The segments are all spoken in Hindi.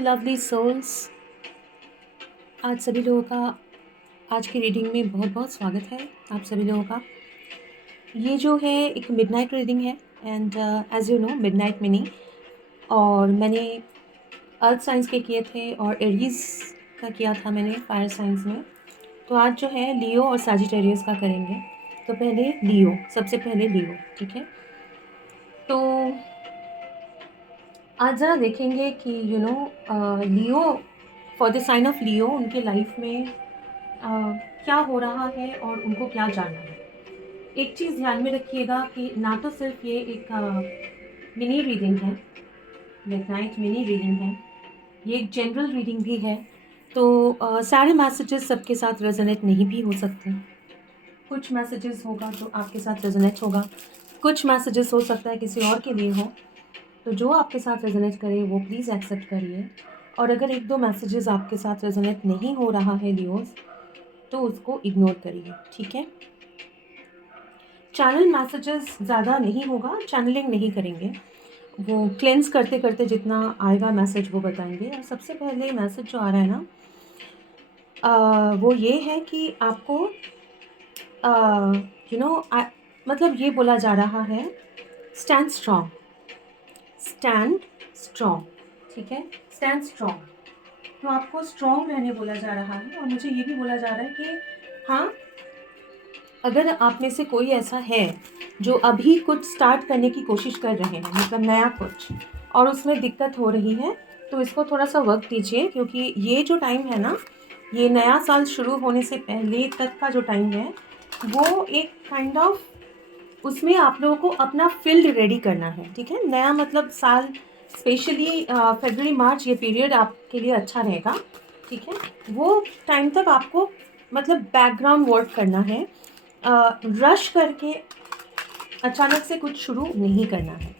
लवली सोल्स, आज सभी लोगों का आज की रीडिंग में बहुत बहुत स्वागत है। आप सभी लोगों का ये जो है एक मिडनाइट रीडिंग है and as you know midnight mini, और मैंने अर्थ साइंस के किए थे और एरीज का किया था मैंने फायर साइंस में। तो आज जो है लियो और सजिटेरियस का करेंगे। तो पहले लियो, सबसे पहले लियो, ठीक है। तो आज ज़रा देखेंगे कि लियो, फॉर द साइन ऑफ लियो उनके लाइफ में क्या हो रहा है और उनको क्या जानना है। एक चीज़ ध्यान में रखिएगा कि ना तो सिर्फ ये एक मिनी रीडिंग है, मिडनाइट मिनी रीडिंग है, ये एक जनरल रीडिंग भी है। तो सारे मैसेजेस सबके साथ रेजोनेट नहीं भी हो सकते। कुछ मैसेजेस होगा तो आपके साथ रेजोनेट होगा, कुछ मैसेजेस हो सकता है किसी और के लिए हो। तो जो आपके साथ रेजोनेट करे वो प्लीज़ एक्सेप्ट करिए, और अगर एक दो मैसेजेस आपके साथ रेजोनेट नहीं हो रहा है लियोज़, तो उसको इग्नोर करिए, ठीक है। चैनल मैसेजेस ज़्यादा नहीं होगा, चैनलिंग नहीं करेंगे, वो क्लेंस करते करते जितना आएगा मैसेज वो बताएंगे। और सबसे पहले मैसेज जो आ रहा है ना, वो ये है कि आपको मतलब ये बोला जा रहा है, स्टैंड स्ट्रॉन्ग, स्टैंड स्ट्रॉन्ग, ठीक है, स्टैंड स्ट्रॉन्ग। तो आपको स्ट्रॉन्ग रहने बोला जा रहा है। और मुझे ये भी बोला जा रहा है कि हाँ, अगर आप में से कोई ऐसा है जो अभी कुछ स्टार्ट करने की कोशिश कर रहे हैं, मतलब नया कुछ, और उसमें दिक्कत हो रही है, तो इसको थोड़ा सा वक्त दीजिए, क्योंकि ये जो टाइम है ना, ये नया साल शुरू होने से पहले तक का जो टाइम है, वो एक काइंड ऑफ, उसमें आप लोगों को अपना फील्ड रेडी करना है, ठीक है। नया मतलब साल, स्पेशली फरवरी मार्च, ये पीरियड आपके लिए अच्छा रहेगा, ठीक है। वो टाइम तक आपको मतलब बैकग्राउंड वर्क करना है, रश करके अचानक से कुछ शुरू नहीं करना है।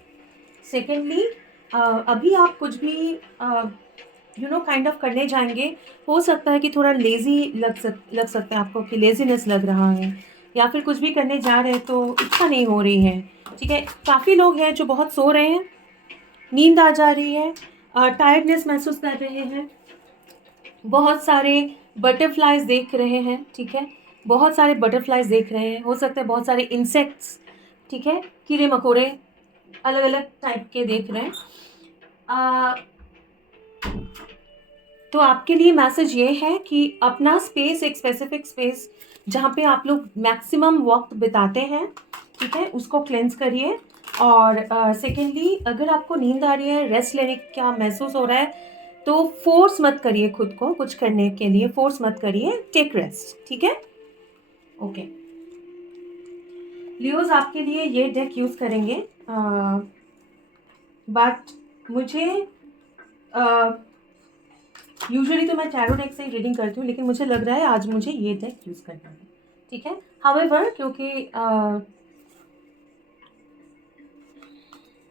सेकेंडली, अभी आप कुछ भी काइंड ऑफ करने जाएंगे, हो सकता है कि थोड़ा लेज़ी लग सकता है आपको, कि लेज़ीनेस लग रहा है, या फिर कुछ भी करने जा रहे हैं तो इच्छा नहीं हो रही है, ठीक है। काफ़ी लोग हैं जो बहुत सो रहे हैं, नींद आ जा रही है, टायर्डनेस महसूस कर रहे हैं, बहुत सारे बटरफ्लाइज देख रहे हैं, ठीक है, बहुत सारे बटरफ्लाइज देख रहे हैं, हो सकता है बहुत सारे इंसेक्ट्स, ठीक है, कीड़े मकोड़े अलग अलग टाइप के देख रहे हैं। तो आपके लिए मैसेज ये है कि अपना स्पेस, एक स्पेसिफिक स्पेस जहाँ पे आप लोग मैक्सिमम वक्त बिताते हैं, ठीक है, उसको क्लेंस करिए। और सेकेंडली, अगर आपको नींद आ रही है, रेस्ट लेने का महसूस हो रहा है, तो फोर्स मत करिए खुद को कुछ करने के लिए, फोर्स मत करिए, टेक रेस्ट, ठीक है। ओके लियोज, आपके लिए ये डेक यूज करेंगे, बट मुझे यूजुअली तो मैं टैरो डेक से ही रीडिंग करती हूँ, लेकिन मुझे लग रहा है आज मुझे ये डेक यूज करना है, ठीक है। हाउएवर, क्योंकि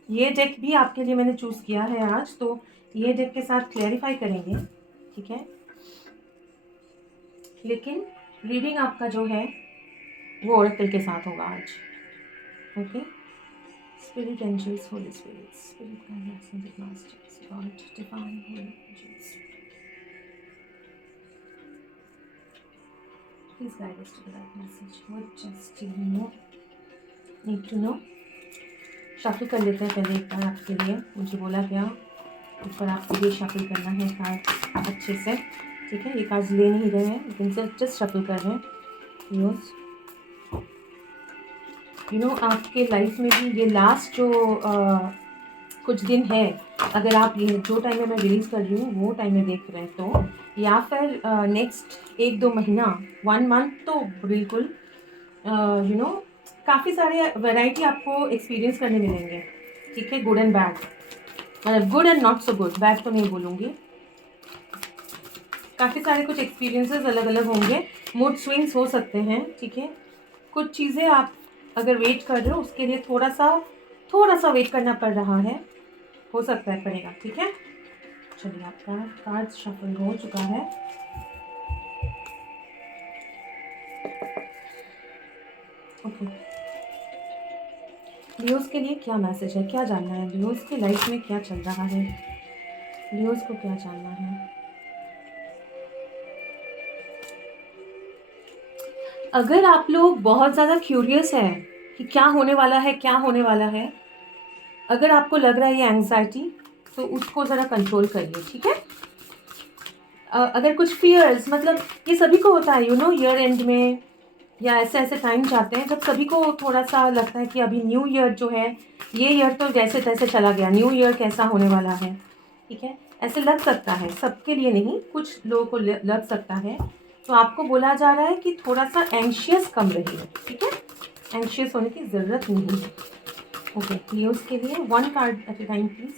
ये डेक भी आपके लिए मैंने चूज किया है आज, तो ये डेक के साथ क्लैरिफाई करेंगे, ठीक है। लेकिन रीडिंग आपका जो है वो ओरेकल के साथ होगा आज, okay. Spirit angels, holy spirit, spirit guides, music masters, God, divine holy angels, please guide us to the right message. What just you need to know? Shuffle कर लेते हैं पहले एक बार आपके लिए, मुझे बोला गया ऊपर आपके लिए शफल करना है कार्ड अच्छे से, ठीक है। ये कार्ड्स ले नहीं रहे हैं, लेकिन जस्ट शफल कर रहे हैं। आपके लाइफ में भी ये लास्ट जो कुछ दिन है, अगर आप ये जो टाइम में मैं रिलीज़ कर रही हूँ वो टाइम में देख रहे हैं, तो या फिर नेक्स्ट 1-2 महीना, 1 मंथ, तो बिल्कुल काफ़ी सारे वैरायटी आपको एक्सपीरियंस करने मिलेंगे, ठीक है। गुड एंड बैड, मतलब good and not so good, bad तो नहीं बोलूँगी, काफ़ी सारे कुछ एक्सपीरियंसेस अलग अलग होंगे, मूड स्विंग्स हो सकते हैं, ठीक है। कुछ चीज़ें आप अगर वेट कर रहे हो उसके लिए थोड़ा सा वेट करना पड़ रहा है, हो सकता है पड़ेगा, ठीक है। चलिए, आपका कार्ड शफल हो चुका है। ओके, लियोस के लिए क्या मैसेज है, क्या जानना है, लियोस की लाइफ में क्या चल रहा है। लियोज को क्या जानना है? अगर आप लोग बहुत ज़्यादा क्यूरियस है कि क्या होने वाला है, क्या होने वाला है, अगर आपको लग रहा है ये एंग्जाइटी, तो उसको ज़रा कंट्रोल करिए, ठीक है? अगर कुछ फियर्स, मतलब ये सभी को होता है, ईयर एंड में या ऐसे ऐसे टाइम जाते हैं जब सभी को थोड़ा सा लगता है कि अभी न्यू ईयर जो है, ये ईयर तो जैसे तैसे चला गया, न्यू ईयर कैसा होने वाला है, ठीक है? ऐसे लग सकता है, सबके लिए नहीं, कुछ लोगों को लग सकता है। तो आपको बोला जा रहा है कि थोड़ा सा एंशियस कम रहिए, ठीक है? एंशियस होने की ज़रूरत नहीं है। ओके, लियोस के लिए 1 card at a time please.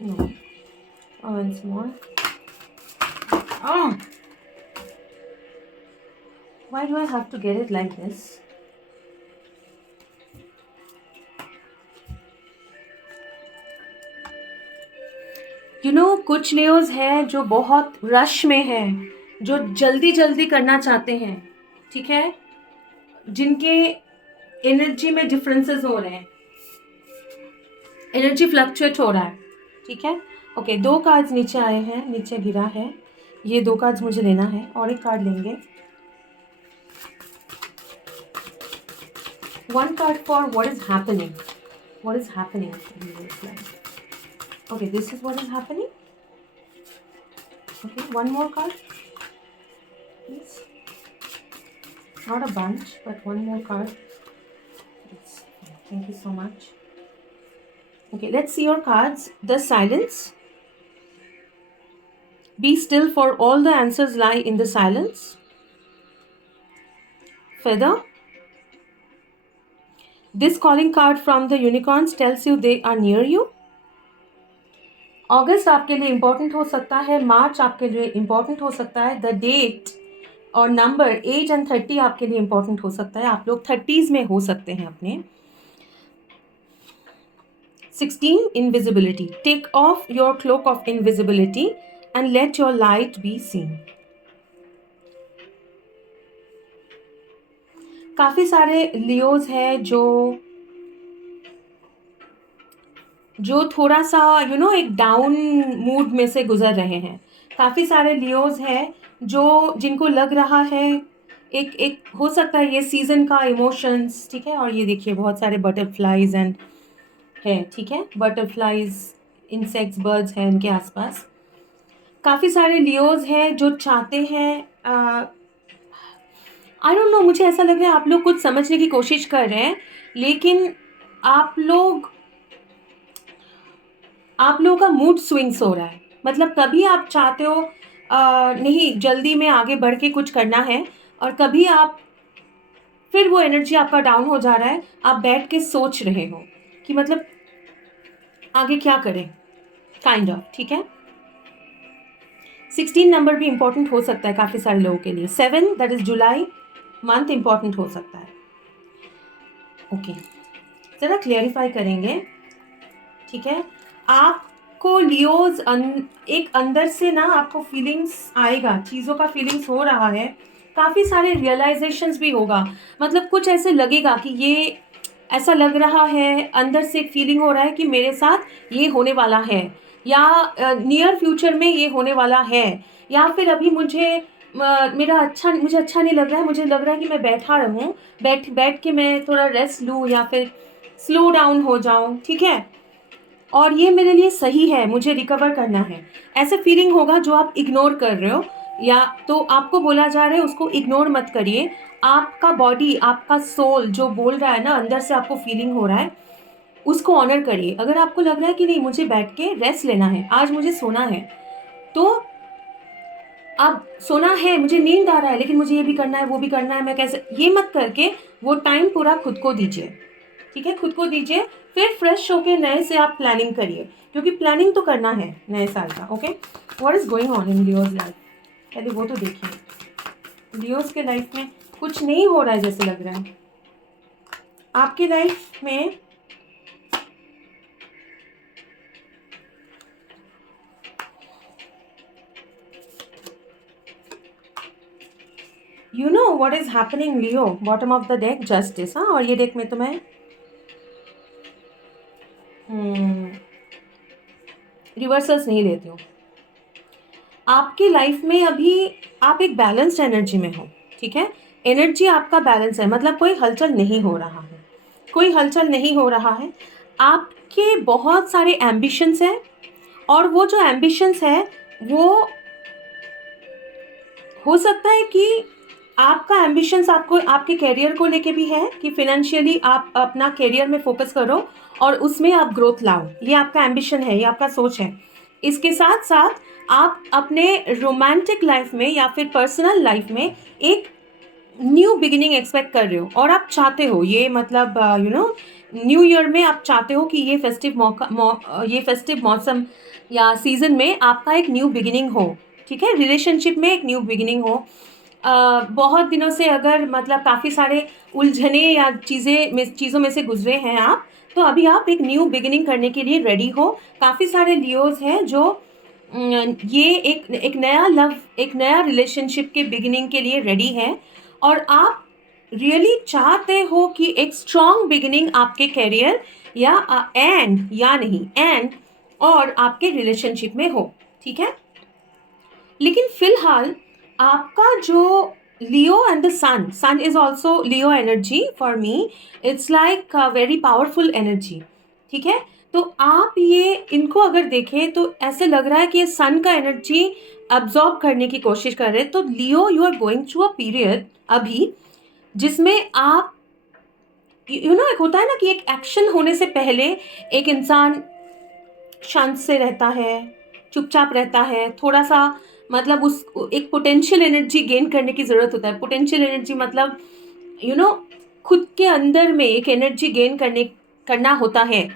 No, once more. Oh, why do I have to get it like this? कुछ लियोज हैं जो बहुत रश में हैं, जो जल्दी जल्दी करना चाहते हैं, ठीक है? जिनके एनर्जी में डिफरेंसेस हो रहे हैं, एनर्जी फ्लक्चुएट हो रहा है, ठीक है? ओके, 2 कार्ड्स नीचे आए हैं, नीचे गिरा है, ये 2 कार्ड्स मुझे लेना है और एक कार्ड लेंगे। 1 card for what is happening. What is happening in this life? Okay, this is what is happening. Okay, 1 more card, please. Not a bunch, but 1 more card. Yes. Thank you so much. Okay, let's see your cards. The silence. Be still, for all the answers lie in the silence. Feather. This calling card from the unicorns tells you they are near you. अगस्त आपके लिए इम्पोर्टेंट हो सकता है, मार्च आपके लिए इम्पोर्टेंट हो सकता है, द डेट और नंबर 8 एंड 30 आपके लिए इम्पोर्टेंट हो सकता है, आप लोग 30s में हो सकते हैं अपने। 16 invisibility, take off your cloak of invisibility and let your light be seen. काफ़ी सारे लियोज हैं जो थोड़ा सा एक डाउन मूड में से गुजर रहे हैं। काफ़ी सारे लियोज हैं जो जिनको लग रहा है, एक हो सकता है ये सीज़न का इमोशंस, ठीक है? और ये देखिए बहुत सारे बटरफ्लाइज एंड है, ठीक है? बटरफ्लाइज, इंसेक्ट्स, बर्ड्स हैं इनके आसपास। काफ़ी सारे लियोज हैं जो चाहते हैं, आई डोंट नो, मुझे ऐसा लग रहा है आप लोग कुछ समझने की कोशिश कर रहे हैं, लेकिन आप लोगों का मूड स्विंग्स हो रहा है। मतलब कभी आप चाहते हो नहीं, जल्दी में आगे बढ़ के कुछ करना है, और कभी आप फिर वो एनर्जी आपका डाउन हो जा रहा है, आप बैठ के सोच रहे हो कि मतलब आगे क्या करें, काइंड ऑफ, ठीक है? 16 नंबर भी इंपॉर्टेंट हो सकता है काफ़ी सारे लोगों के लिए। 7, that is July month, important हो सकता है। ओके, ज़रा क्लियरिफाई करेंगे, ठीक है? आपको लियोज एक अंदर से ना आपको फीलिंग्स आएगा, चीज़ों का फीलिंग्स हो रहा है, काफ़ी सारे रियलाइजेशंस भी होगा। मतलब कुछ ऐसे लगेगा कि ये ऐसा लग रहा है, अंदर से एक फीलिंग हो रहा है कि मेरे साथ ये होने वाला है, या नियर फ्यूचर में ये होने वाला है, या फिर अभी मुझे मुझे अच्छा नहीं लग रहा है, मुझे लग रहा है कि मैं बैठा रहूं, बैठ के मैं थोड़ा रेस्ट लूं या फिर स्लो डाउन हो जाऊं, ठीक है? और ये मेरे लिए सही है, मुझे रिकवर करना है, ऐसे फीलिंग होगा जो आप इग्नोर कर रहे हो, या तो आपको बोला जा रहा है उसको इग्नोर मत करिए। आपका बॉडी, आपका सोल जो बोल रहा है ना, अंदर से आपको फीलिंग हो रहा है, उसको ऑनर करिए। अगर आपको लग रहा है कि नहीं, मुझे बैठ के रेस्ट लेना है, आज मुझे सोना है, तो अब सोना है, मुझे नींद आ रहा है, लेकिन मुझे ये भी करना है, वो भी करना है, मैं कैसे, ये मत करके वो टाइम पूरा खुद को दीजिए, ठीक है? खुद को दीजिए, फिर फ्रेश होके नए से आप प्लानिंग करिए, क्योंकि प्लानिंग तो करना है नए साल का। Okay, what is going on in Leos life, पहले वो तो देखिए। लियोज के लाइफ में कुछ नहीं हो रहा है जैसे लग रहा है आपकी लाइफ में। You know what is happening Leo, bottom of the deck justice. हाँ, और ये डेक में तो मैं रिवर्सल्स नहीं लेती हूँ। आपकी लाइफ में अभी आप एक बैलेंस्ड एनर्जी में हो, ठीक है। एनर्जी आपका बैलेंस है, मतलब कोई हलचल नहीं हो रहा है, कोई हलचल नहीं हो रहा है। आपके बहुत सारे एम्बिशंस हैं, और वो जो एम्बिशंस है वो हो सकता है कि आपका एम्बिशंस आपको आपके करियर को लेके भी है कि फिनेंशियली आप अपना करियर में फोकस करो और उसमें आप ग्रोथ लाओ, ये आपका एम्बिशन है, ये आपका सोच है। इसके साथ साथ आप अपने रोमांटिक लाइफ में या फिर पर्सनल लाइफ में एक न्यू बिगिनिंग एक्सपेक्ट कर रहे हो, और आप चाहते हो ये, मतलब न्यू ईयर में आप चाहते हो कि ये फेस्टिव मौसम या सीज़न में आपका एक न्यू बिगिनिंग हो, ठीक है। रिलेशनशिप में एक न्यू बिगिनिंग हो। बहुत दिनों से अगर मतलब काफ़ी सारे उलझने या चीज़ों में से गुजरे हैं आप, तो अभी आप एक न्यू बिगिनिंग करने के लिए रेडी हो। काफ़ी सारे लियोज हैं जो ये एक नया रिलेशनशिप के बिगिनिंग के लिए रेडी है, और आप रियली चाहते हो कि एक स्ट्रॉन्ग बिगिनिंग आपके करियर या एंड और आपके रिलेशनशिप में हो, ठीक है। लेकिन फिलहाल आपका जो Leo and the sun is also Leo energy for me, it's like very powerful energy, ठीक है। तो आप ये इनको अगर देखें तो ऐसे लग रहा है कि ये सन का एनर्जी अब्जॉर्ब करने की कोशिश कर रहे हैं। तो Leo, you are going through a period अभी जिसमें आप एक होता है ना कि एक एक्शन होने से पहले एक इंसान शांत से रहता है, चुपचाप रहता है, थोड़ा सा मतलब उस एक पोटेंशियल एनर्जी गेन करने की ज़रूरत होता है। पोटेंशियल एनर्जी मतलब खुद के अंदर में एक एनर्जी गेन करना होता है।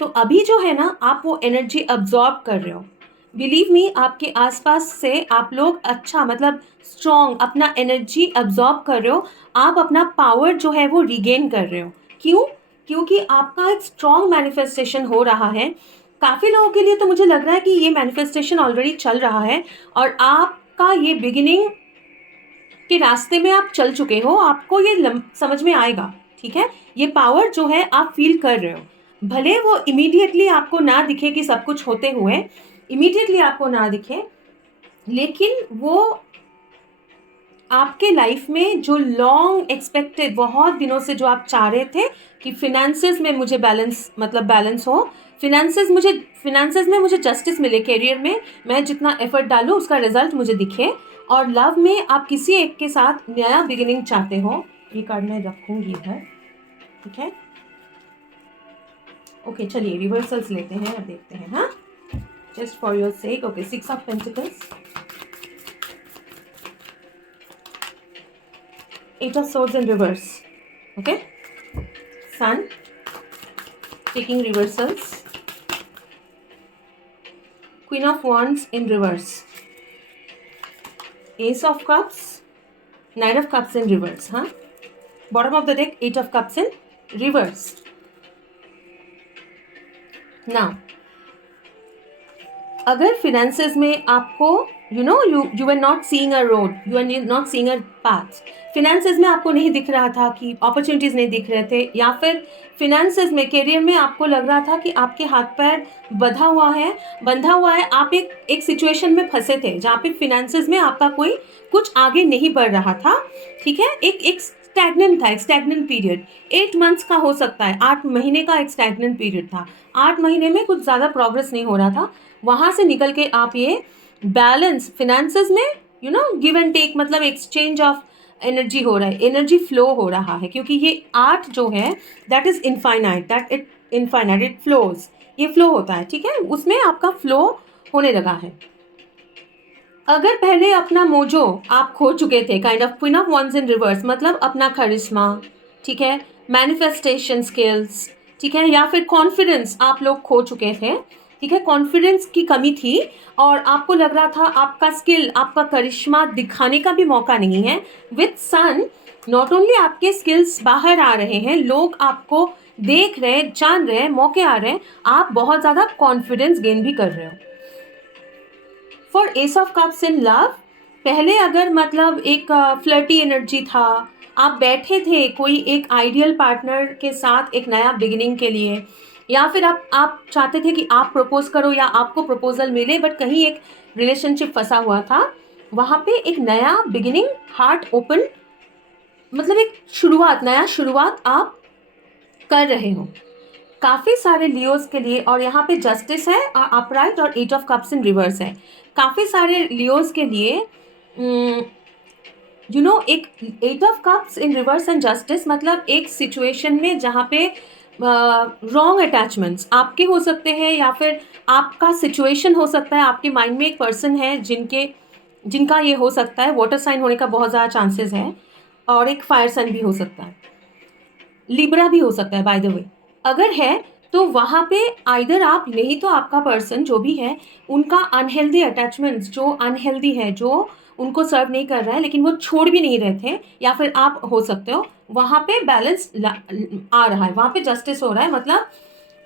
तो अभी जो है ना, आप वो एनर्जी अब्जॉर्ब कर रहे हो। बिलीव मी, आपके आसपास से आप लोग अच्छा मतलब स्ट्रॉन्ग अपना एनर्जी अब्जॉर्ब कर रहे हो। आप अपना पावर जो है वो रिगेन कर रहे हो। क्यों? क्योंकि आपका एक स्ट्रॉन्ग मैनिफेस्टेशन हो रहा है। काफ़ी लोगों के लिए तो मुझे लग रहा है कि ये मैनिफेस्टेशन ऑलरेडी चल रहा है, और आपका ये बिगिनिंग के रास्ते में आप चल चुके हो। आपको ये समझ में आएगा, ठीक है। ये पावर जो है आप फील कर रहे हो, भले वो इमीडिएटली आपको ना दिखे कि सब कुछ होते हुए, इमीडिएटली आपको ना दिखे, लेकिन वो आपके लाइफ में जो लॉन्ग एक्सपेक्टेड, बहुत दिनों से जो आप चाह रहे थे कि फिनेंसेस में मुझे बैलेंस हो, फिनेंसेस में मुझे जस्टिस मिले, करियर में मैं जितना एफर्ट डालूं उसका रिजल्ट मुझे दिखे, और लव में आप किसी एक के साथ नया बिगिनिंग चाहते हो। ये कार्ड मैं रखूंगी इधर, ठीक है। ओके, चलिए रिवर्सल्स लेते हैं और देखते हैं, हाँ, just for your sake. Okay, 6 of pentacles, 8 of swords in reverse, okay, sun taking reversals, queen of wands in reverse, ace of cups, nine of cups in reverse, huh? Bottom of the deck, 8 of cups in reverse. Now अगर फिनेंसेस में आपको you are not seeing a road, you are not seeing a path, finances में आपको नहीं दिख रहा था कि अपॉर्चुनिटीज़ नहीं दिख रहे थे, या फिर फिनेंसेस में करियर में आपको लग रहा था कि आपके हाथ पैर बंधा हुआ है, आप एक सिचुएशन में फंसे थे जहाँ पे फिनेंसेस में आपका कोई कुछ आगे नहीं बढ़ रहा था, ठीक है। एक स्टैग्नेंट था, एक स्टैग्नेंट पीरियड 8 मंथ्स का हो सकता है, 8 महीने का एक स्टैग्नेंट पीरियड था। 8 महीने में कुछ ज़्यादा प्रोग्रेस नहीं हो रहा था। वहाँ से निकल के आप ये बैलेंस फिनेंसेस में गिव एंड टेक, मतलब एक्सचेंज ऑफ एनर्जी हो रहा है, एनर्जी फ्लो हो रहा है, क्योंकि ये आर्ट जो है that is infinite, it flows, ये फ्लो होता है, ठीक है। उसमें आपका फ्लो होने लगा है। अगर पहले अपना मोजो आप खो चुके थे, kind of queen of wands in reverse, मतलब अपना करिश्मा, ठीक है, मैनिफेस्टेशन स्किल्स, ठीक है, या फिर कॉन्फिडेंस आप लोग खो चुके थे, ठीक है, कॉन्फिडेंस की कमी थी, और आपको लग रहा था आपका स्किल, आपका करिश्मा दिखाने का भी मौका नहीं है। विथ सन नॉट ओनली आपके स्किल्स बाहर आ रहे हैं, लोग आपको देख रहे हैं, जान रहे हैं, मौके आ रहे हैं, आप बहुत ज़्यादा कॉन्फिडेंस गेन भी कर रहे हो। For S of cups in love, पहले अगर मतलब एक फ्लर्टी एनर्जी था, आप बैठे थे कोई एक आइडियल पार्टनर के साथ एक नया बिगिनिंग के लिए, या फिर आप चाहते थे कि आप प्रपोज करो या आपको प्रपोजल मिले, बट कहीं एक रिलेशनशिप फंसा हुआ था, वहाँ पे एक नया बिगिनिंग, हार्ट ओपन, मतलब एक शुरुआत, नया शुरुआत आप कर रहे हो। काफ़ी सारे लियोज के लिए, और यहाँ पे जस्टिस है अपराइट और 8 ऑफ कप्स इन रिवर्स है। काफ़ी सारे लियोज के लिए एक 8 of cups in reverse and justice, मतलब एक सिचुएशन में जहाँ पे रॉन्ग अटैचमेंट्स आपके हो सकते हैं, या फिर आपका सिचुएशन हो सकता है, आपके माइंड में एक पर्सन है जिनका ये हो सकता है। वाटर साइन होने का बहुत ज़्यादा चांसेस है, और एक फायर साइन भी हो सकता है, लिब्रा भी हो सकता है बाय द वे। अगर है तो वहाँ पे आइदर आप, नहीं तो आपका पर्सन जो भी है उनका अनहेल्दी अटैचमेंट्स, जो अनहेल्दी है, जो उनको सर्व नहीं कर रहा है लेकिन वो छोड़ भी नहीं रहे थे, या फिर आप हो सकते हो, वहाँ पे बैलेंस आ रहा है, वहाँ पे जस्टिस हो रहा है। मतलब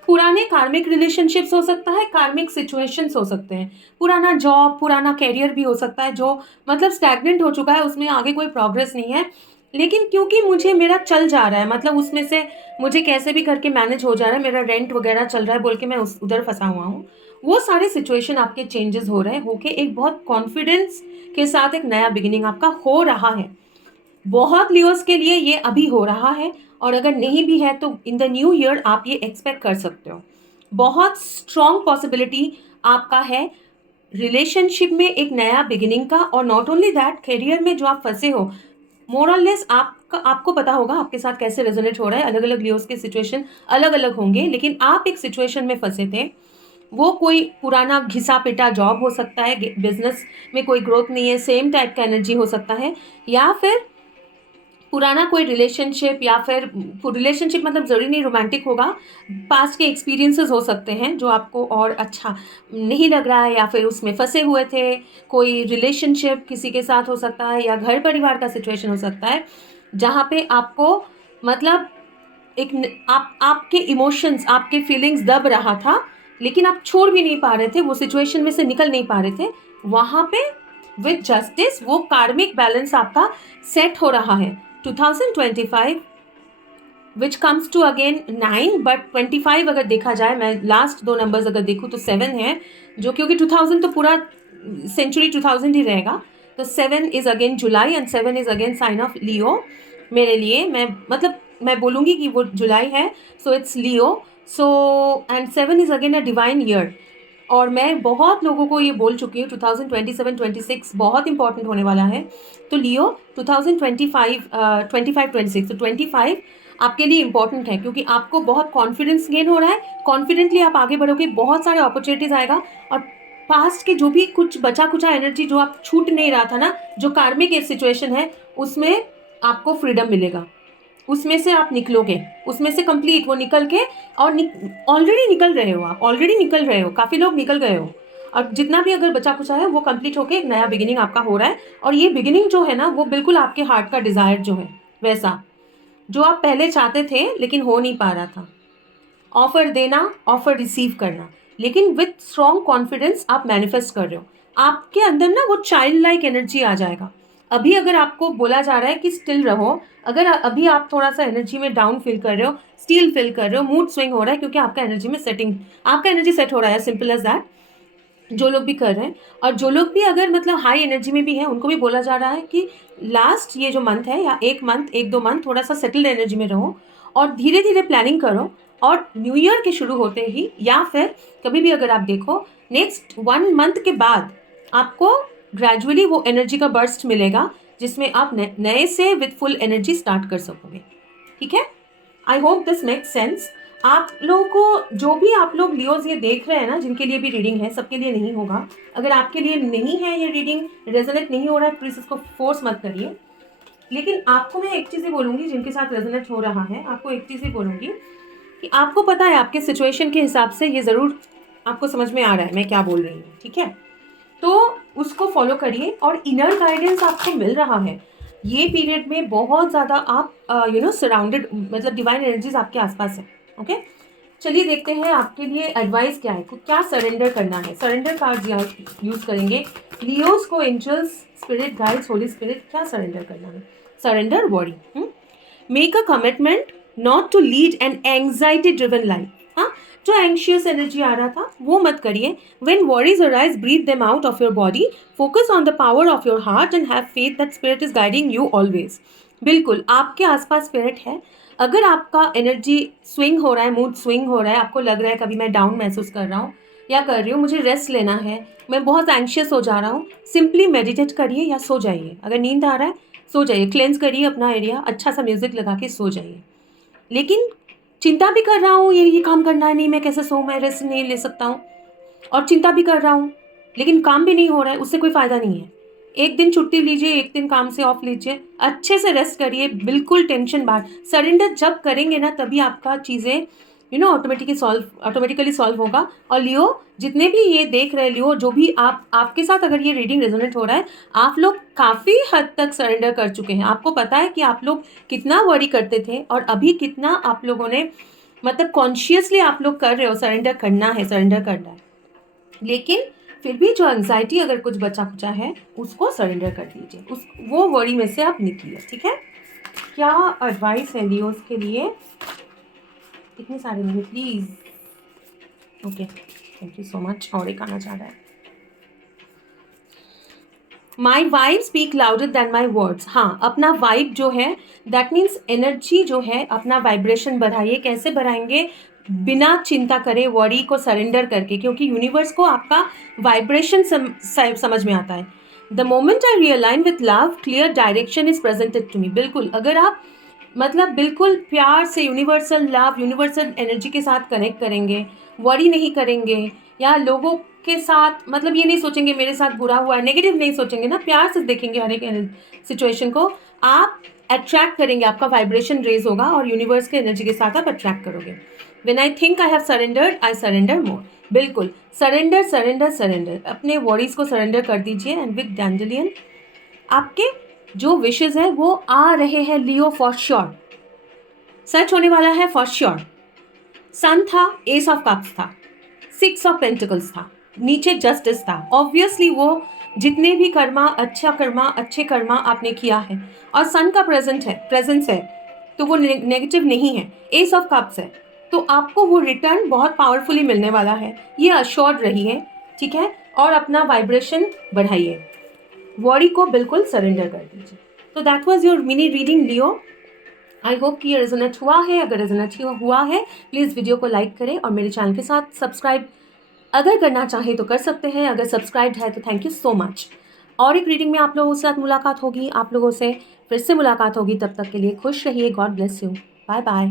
पुराने कार्मिक रिलेशनशिप्स हो सकता है, कार्मिक सिचुएशंस हो सकते हैं, पुराना जॉब, पुराना कैरियर भी हो सकता है जो मतलब स्टैग्नेंट हो चुका है, उसमें आगे कोई प्रोग्रेस नहीं है, लेकिन क्योंकि मुझे मेरा चल जा रहा है, मतलब उसमें से मुझे कैसे भी करके मैनेज हो जा रहा है, मेरा रेंट वगैरह चल रहा है बोल के मैं उधर फंसा हुआ हूँ। वो सारे सिचुएशन आपके चेंजेस हो रहे हैं, होके एक बहुत कॉन्फिडेंस के साथ एक नया बिगिनिंग आपका हो रहा है। बहुत लियोस के लिए ये अभी हो रहा है, और अगर नहीं भी है तो इन द न्यू ईयर आप ये एक्सपेक्ट कर सकते हो। बहुत स्ट्रॉन्ग पॉसिबिलिटी आपका है रिलेशनशिप में एक नया बिगिनिंग का, और नॉट ओनली दैट, करियर में जो आप फंसे हो, मोर और लेस आपको पता होगा आपके साथ कैसे रेजोनेट हो रहा है। अलग अलग लियोस के सिचुएशन अलग अलग होंगे, लेकिन आप एक सिचुएशन में फंसे थे। वो कोई पुराना घिसा पिटा जॉब हो सकता है, बिजनेस में कोई ग्रोथ नहीं है, सेम टाइप का एनर्जी हो सकता है, या फिर पुराना कोई रिलेशनशिप, या फिर रिलेशनशिप मतलब ज़रूरी नहीं रोमांटिक होगा, पास्ट के एक्सपीरियंसेस हो सकते हैं जो आपको और अच्छा नहीं लग रहा है, या फिर उसमें फंसे हुए थे। कोई रिलेशनशिप किसी के साथ हो सकता है, या घर परिवार का सिचुएशन हो सकता है जहाँ पे आपको मतलब आपके इमोशंस, आपके फीलिंग्स दब रहा था, लेकिन आप छोड़ भी नहीं पा रहे थे, वो सिचुएशन में से निकल नहीं पा रहे थे। वहाँ पे विद जस्टिस वो कार्मिक बैलेंस आपका सेट हो रहा है। 2025 which comes to again 9, but 25 अगर देखा जाए, मैं लास्ट 2 नंबर्स अगर देखूँ तो 7 है, जो क्योंकि 2000 तो पूरा सेंचुरी 2000 ही रहेगा, तो 7 is again July, and 7 is again sign of Leo मेरे लिए। मैं बोलूँगी कि वो जुलाई है, so it's Leo. So and 7 is again a divine year, और मैं बहुत लोगों को ये बोल चुकी हूँ 2027-26 बहुत इंपॉर्टेंट होने वाला है। तो लियो 2025-26, तो 25 आपके लिए इंपॉर्टेंट है, क्योंकि आपको बहुत कॉन्फिडेंस गेन हो रहा है, कॉन्फिडेंटली आप आगे बढ़ोगे, बहुत सारे अपॉर्चुनिटीज आएगा, और पास्ट के जो भी कुछ बचा कुचा एनर्जी जो आप छूट नहीं रहा था ना, जो कार्मिक सिचुएशन है, उसमें आपको फ्रीडम मिलेगा, उसमें से आप निकलोगे, उसमें से कंप्लीट वो निकल के, और ऑलरेडी निकल रहे हो, आप ऑलरेडी निकल रहे हो, काफ़ी लोग निकल गए हो, और जितना भी अगर बचा कुचा है वो कंप्लीट होके एक नया बिगिनिंग आपका हो रहा है। और ये बिगिनिंग जो है ना, वो बिल्कुल आपके हार्ट का डिज़ायर जो है, वैसा जो आप पहले चाहते थे लेकिन हो नहीं पा रहा था। ऑफर देना, ऑफर रिसीव करना, लेकिन विथ स्ट्रॉन्ग कॉन्फिडेंस आप मैनिफेस्ट कर रहे हो। आपके अंदर ना वो चाइल्ड लाइक एनर्जी आ जाएगा। अभी अगर आपको बोला जा रहा है कि स्टिल रहो, अगर अभी आप थोड़ा सा एनर्जी में डाउन फील कर रहे हो, स्टिल फील कर रहे हो, मूड स्विंग हो रहा है, क्योंकि आपका एनर्जी में सेटिंग, आपका एनर्जी सेट हो रहा है, सिंपल एज दैट। जो लोग भी कर रहे हैं, और जो लोग भी अगर मतलब हाई एनर्जी में भी हैं, उनको भी बोला जा रहा है कि लास्ट ये जो मंथ है, या 1 2 मंथ थोड़ा सा सेटल्ड एनर्जी में रहो, और धीरे धीरे प्लानिंग करो, और न्यू ईयर के शुरू होते ही, या फिर कभी भी अगर आप देखो नेक्स्ट 1 मंथ के बाद आपको ग्रेजुअली वो एनर्जी का बर्स्ट मिलेगा, जिसमें आप नए से विद फुल एनर्जी स्टार्ट कर सकोगे। ठीक है, I hope this makes sense. आप लोगों को, जो भी आप लोग लियोज ये देख रहे हैं ना, जिनके लिए भी रीडिंग है, सबके लिए नहीं होगा। अगर आपके लिए नहीं है ये रीडिंग, रेजोनेट नहीं हो रहा है, प्लीज इसको फोर्स मत करिए। लेकिन आपको मैं एक चीज़ ही बोलूँगी, जिनके साथ रेजोनेट हो रहा है, आपको एक चीज़ ही बोलूँगी कि आपको पता है आपके सिचुएशन के हिसाब से ये ज़रूर आपको समझ में आ रहा है मैं क्या बोल रही हूँ, ठीक है, तो उसको फॉलो करिए, और इनर गाइडेंस आपको मिल रहा है ये पीरियड में। बहुत ज़्यादा आप सराउंडेड, मतलब डिवाइन एनर्जीज आपके आसपास है। ओके, चलिए देखते हैं आपके लिए एडवाइस क्या है, क्या सरेंडर करना है। सरेंडर कार्ड यूज करेंगे लियोस को, angels, spirit guides, holy spirit, क्या सरेंडर करना है। Surrender worry, make a commitment not to lead an anxiety driven life. हाँ, जो एंशियस एनर्जी आ रहा था वो मत करिए. When worries arise, breathe them out of your body, focus on the power of your heart and have faith that spirit is guiding you always. बिल्कुल आपके आसपास स्पिरिट है. अगर आपका एनर्जी स्विंग हो रहा है, मूड स्विंग हो रहा है, आपको लग रहा है कभी मैं डाउन महसूस कर रहा हूँ या कर रही हूँ, मुझे रेस्ट लेना है, मैं बहुत एंशियस हो जा रहा हूँ, सिंपली मेडिटेट करिए या सो जाइए. अगर नींद आ रहा है सो जाइए, क्लेंस करिए अपना एरिया, अच्छा सा म्यूजिक लगा के सो जाइए. लेकिन चिंता भी कर रहा हूँ, ये काम करना है, नहीं मैं कैसे सो, मैं रेस्ट नहीं ले सकता हूँ, और चिंता भी कर रहा हूँ लेकिन काम भी नहीं हो रहा है, उससे कोई फ़ायदा नहीं है. एक दिन छुट्टी लीजिए, एक दिन काम से ऑफ लीजिए, अच्छे से रेस्ट करिए, बिल्कुल टेंशन बाहर. सरेंडर जब करेंगे ना तभी आपका चीज़ें ऑटोमेटिकली सॉल्व होगा. और लियो, जितने भी ये देख रहे लियो, जो भी आपके साथ अगर ये रीडिंग रेजोनेट हो रहा है, आप लोग काफ़ी हद तक सरेंडर कर चुके हैं. आपको पता है कि आप लोग कितना वरी करते थे और अभी कितना आप लोगों ने मतलब कॉन्शियसली आप लोग कर रहे हो, सरेंडर करना है, सरेंडर करना है. लेकिन फिर भी जो एंग्जाइटी अगर कुछ बचा कुचा है उसको सरेंडर कर दीजिए, वो वरी में से आप निकलिए. ठीक है, क्या एडवाइस है लियोस के लिए? इतने सारे नहीं please. Okay, thank you so much. और एक आना चाह रहा है. My vibe speak louder than my words. हाँ, अपना वाइब जो है, दैट मीन्स एनर्जी जो है, अपना वाइब्रेशन बढ़ाइए. कैसे बढ़ाएंगे? बिना चिंता करे, वॉरी को सरेंडर करके, क्योंकि यूनिवर्स को आपका वाइब्रेशन समझ में आता है. The moment I realign with love, clear direction is presented to me. बिल्कुल, अगर आप मतलब बिल्कुल प्यार से यूनिवर्सल लव, यूनिवर्सल एनर्जी के साथ कनेक्ट करेंगे, वरी नहीं करेंगे, या लोगों के साथ मतलब ये नहीं सोचेंगे मेरे साथ बुरा हुआ है, नेगेटिव नहीं सोचेंगे ना, प्यार से देखेंगे हर एक सिचुएशन को, आप अट्रैक्ट करेंगे, आपका वाइब्रेशन रेज होगा और यूनिवर्स के एनर्जी के साथ आप अट्रैक्ट करोगे. When I think I have surrendered, I surrender more. बिल्कुल, सरेंडर सरेंडर सरेंडर, अपने वॉरीज को सरेंडर कर दीजिए. एंड विद डैंडेलियन आपके जो विशेज है वो आ रहे हैं लियो, फॉर श्योर सच होने वाला है, फॉर श्योर. सन था, एस ऑफ कप्स था, 6 ऑफ पेंटिकल्स था, नीचे जस्टिस था. ऑब्वियसली वो जितने भी अच्छे कर्मा आपने किया है, और सन का प्रेजेंस है तो वो नेगेटिव नहीं है. एस ऑफ कप्स है तो आपको वो रिटर्न बहुत पावरफुली मिलने वाला है, ये अश्योर्ड रहिए. ठीक है, और अपना वाइब्रेशन बढ़ाइए, वॉरी को बिल्कुल सरेंडर कर दीजिए. तो that was your mini reading Leo. I hope कि ये रेजोनेट हुआ है. अगर रेजोनेट हुआ है प्लीज़ वीडियो को लाइक करें और मेरे चैनल के साथ सब्सक्राइब अगर करना चाहें तो कर सकते हैं. अगर सब्सक्राइब्ड है तो थैंक यू सो मच. और एक रीडिंग में आप लोगों के साथ मुलाकात होगी, आप लोगों से फिर से मुलाकात होगी. तब तक के लिए खुश रहिए. God bless you. Bye bye.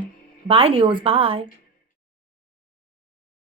Bye Leos, bye.